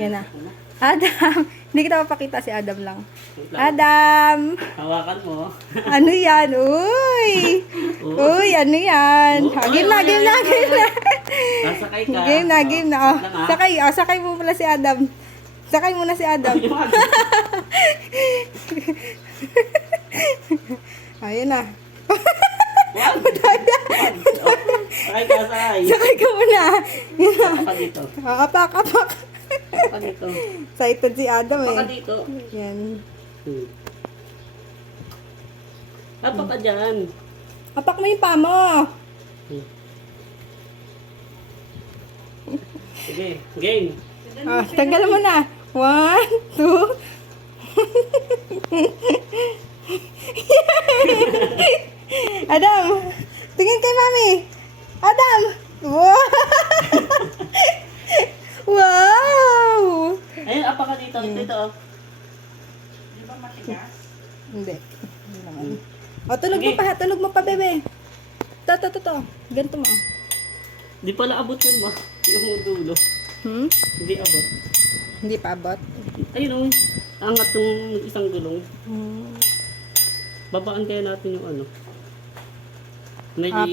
Yan na. Adam! Hindi kita mapakita, si Adam lang. Adam! Hawakan mo. Ano yan? Uy! Uy, ano yan? Game na, game na, game na. Sakay ka. Game na, game na. Oh, sakay, sakay mo pala si Adam. Sakay muna si Adam. Ayun na. Sakay ka, sakay. Sakay ka muna. Yun na. Apak dito. Apak, apak. Apak dito. Excited si Adam Apak eh. dito. Yan. Apak ka dyan. Apak mo yung paa mo. Sige, game. Ah, tanggal mo na. 1, 2. Adam, tingin kay Mami. Adam. Wow. Wow. Ayun, apak ka dito. Dito. Di ba matigas? Hindi. Hindi naman. O, tulog mo pa, bebe. To. Ganito mo. Di pala abot yun, ma. Yung dulo. Hindi abot. Hindi pa abot. Ayun, angat yung isang gulong. Hmm. Babaan kaya natin yung ano. Ah, Medyo